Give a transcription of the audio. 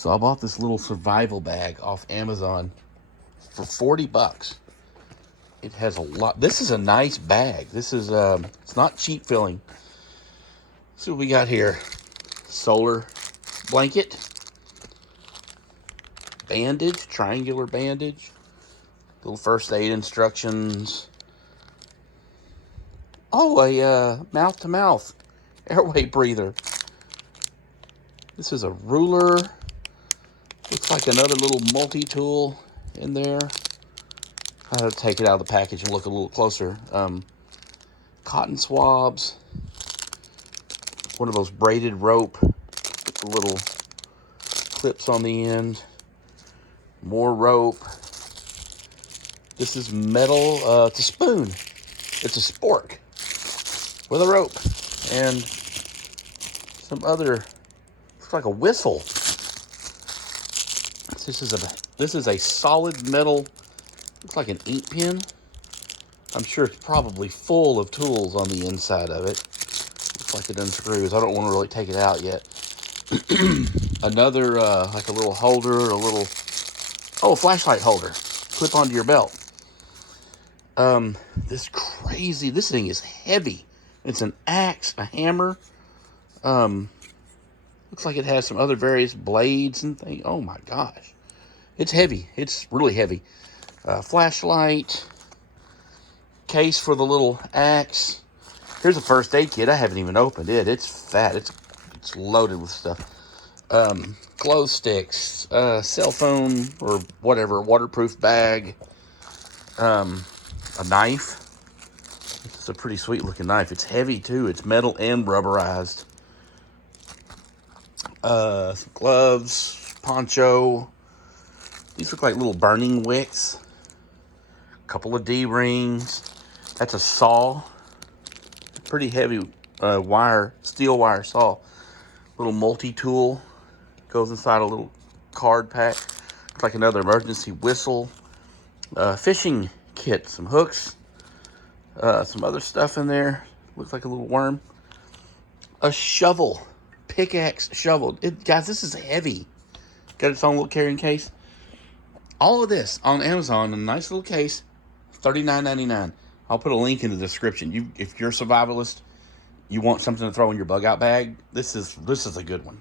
So I bought this little survival bag off Amazon for 40 bucks. It has a lot. This is a nice bag. This is, it's not cheap filling. So we got here. Solar blanket. Bandage, triangular bandage. Little first aid instructions. Oh, a mouth-to-mouth airway breather. This is a ruler. Looks like another little multi-tool in there. I had to take it out of the package and look a little closer. Cotton swabs. One of those braided rope with the little clips on the end. More rope. This is metal. It's a spoon. It's a spork with a rope and some other. Looks like a whistle. This is a solid metal. Looks like an ink pen. I'm sure it's probably full of tools on the inside of it. Looks like it unscrews. I don't want to really take it out yet. Another, like a little holder, a flashlight holder. Clip onto your belt. This thing is heavy. It's an axe, a hammer. Looks like it has some other various blades and things. Oh my gosh. It's heavy. It's really heavy. Flashlight. Case for the little axe. Here's a first aid kit. I haven't even opened it. It's fat. It's loaded with stuff. Glow sticks. Cell phone or whatever. Waterproof bag. A knife. It's a pretty sweet looking knife. It's heavy too. It's metal and rubberized. Some gloves. Poncho. These look like little burning wicks. A couple of D-rings. That's a saw. Pretty heavy steel wire saw. Little multi-tool. Goes inside a little card pack. Looks like another emergency whistle. Fishing kit. Some hooks. Some other stuff in there. Looks like a little worm. A shovel. Pickaxe shovel. Guys, this is heavy. Got its own little carrying case. All of this on Amazon in a nice little case. $39.99. I'll put a link in the description. If you're a survivalist, you want something to throw in your bug out bag, this is a good one.